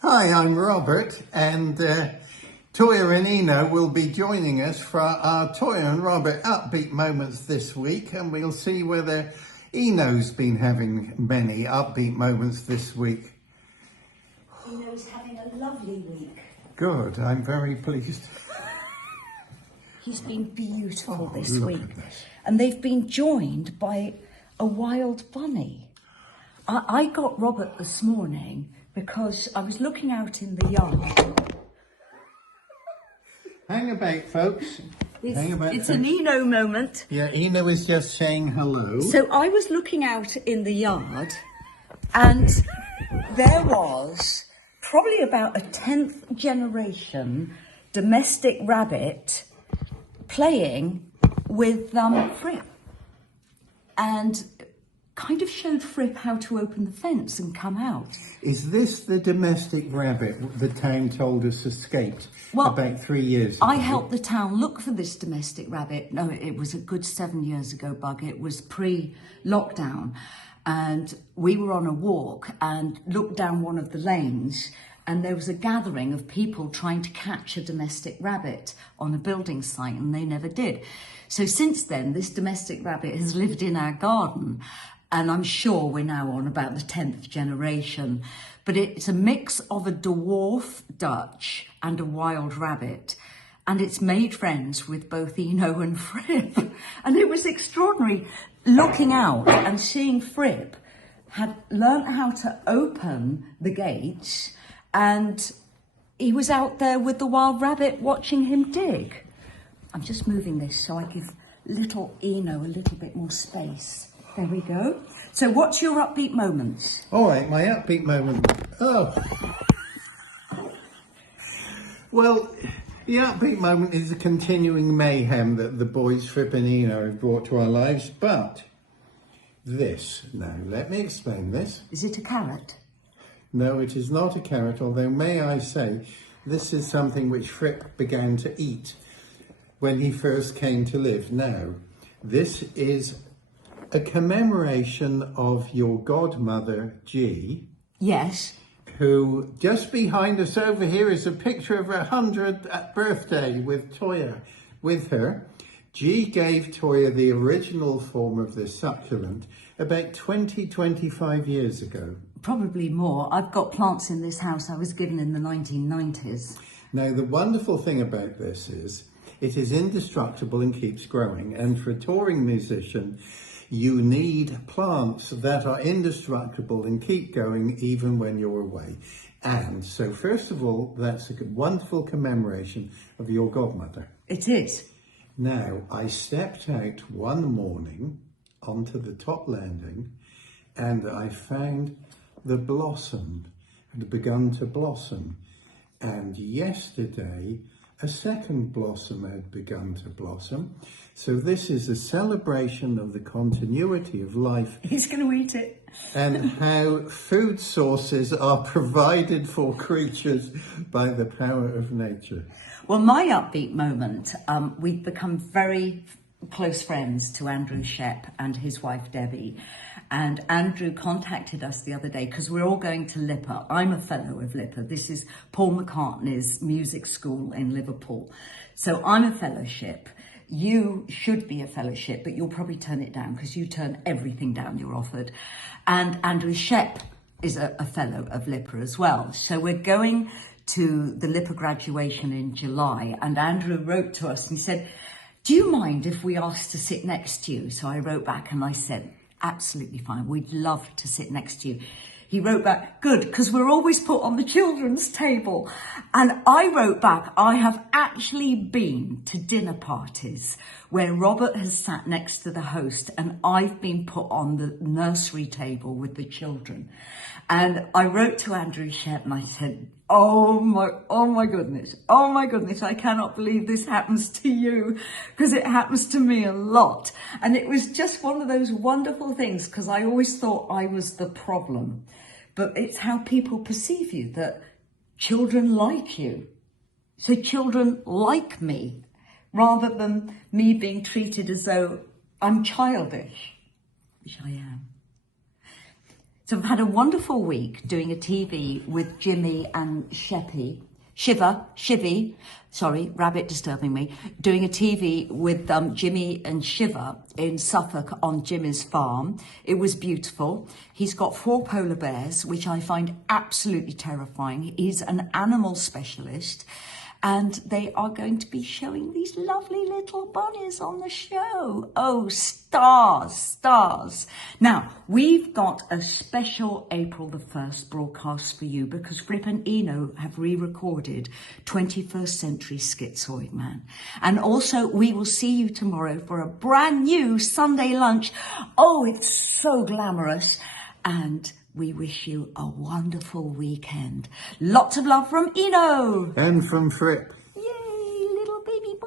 Hi, I'm Robert, and Toyah and Eno will be joining us for our Toyah and Robert Upbeat moments this week, and we'll see whether Eno's been having many upbeat moments this week. Eno's having a lovely week. Good, I'm very pleased. He's been beautiful this look week. at this. And they've been joined by a wild bunny. I got Robert this morning because I was looking out in the yard. Hang about, folks. Hang about. It's an Eno moment. Yeah, Eno is just saying hello. So I was looking out in the yard and there was probably about a 10th generation domestic rabbit playing with Fripp, and kind of showed Fripp how to open the fence and come out. Is this the domestic rabbit the town told us escaped about 3 years ago? I helped the town look for this domestic rabbit. No, it was a good 7 years ago, Bug. It was pre-lockdown. And we were on a walk and looked down one of the lanes, and there was a gathering of people trying to catch a domestic rabbit on a building site, and they never did. So since then, this domestic rabbit has lived in our garden, and I'm sure we're now on about the 10th generation. But it's a mix of a dwarf Dutch and a wild rabbit, and it's made friends with both Eno and Fripp. And it was extraordinary looking out and seeing Fripp had learnt how to open the gates, and he was out there with the wild rabbit watching him dig. I'm just moving this so I give little Eno a little bit more space. There we go. So what's your upbeat moments? All right, my upbeat moment. Oh. Well, the upbeat moment is the continuing mayhem that the boys Fripp and Eno have brought to our lives, but this. Now, let me explain this. Is it a carrot? No, it is not a carrot, although may I say, this is something which Fripp began to eat when he first came to live. Now, this is a commemoration of your godmother, G. Yes. Who, just behind us over here is a picture of her 100th birthday with Toyah with her. G gave Toyah the original form of this succulent about 25 years ago. Probably more. I've got plants in this house I was given in the 1990s. Now, the wonderful thing about this is it is indestructible and keeps growing. And for a touring musician, you need plants that are indestructible and keep going even when you're away. And so, first of all, that's a wonderful commemoration of your godmother. It is. Now, I stepped out one morning onto the top landing and I found the blossom had begun to blossom. And yesterday, a second blossom had begun to blossom. So this is a celebration of the continuity of life. He's going to eat it. And how food sources are provided for creatures by the power of nature. Well, my upbeat moment, we've become very close friends to Andrew Shep and his wife Debbie. And Andrew contacted us the other day because we're all going to LIPA. I'm a fellow of LIPA. This is Paul McCartney's music school in Liverpool. So I'm a fellowship. You should be a fellowship, but you'll probably turn it down because you turn everything down you're offered. And Andrew Shep is a fellow of LIPA as well. So we're going to the LIPA graduation in July, and Andrew wrote to us and he said, do you mind if we asked to sit next to you? So I wrote back and I said, absolutely fine. We'd love to sit next to you. He wrote back, good, because we're always put on the children's table. And I wrote back, I have actually been to dinner parties where Robert has sat next to the host and I've been put on the nursery table with the children. And I wrote to Andrew Shep and I said, oh my goodness, I cannot believe this happens to you, because it happens to me a lot. And it was just one of those wonderful things, because I always thought I was the problem. But it's how people perceive you, that children like you. So children like me, rather than me being treated as though I'm childish, which I am. So I've had a wonderful week doing a TV with Jimmy and Rabbit disturbing me, doing a TV with Jimmy and Shiva in Suffolk on Jimmy's farm. It was beautiful. He's got 4 polar bears, which I find absolutely terrifying. He's an animal specialist. And they are going to be showing these lovely little bunnies on the show. Oh, stars, stars. Now, we've got a special April the 1st broadcast for you because Fripp and Eno have re-recorded 21st Century Schizoid Man. And also, we will see you tomorrow for a brand new Sunday lunch. Oh, it's so glamorous. And we wish you a wonderful weekend. Lots of love from Eno. And from Fripp. Yay, little baby boy.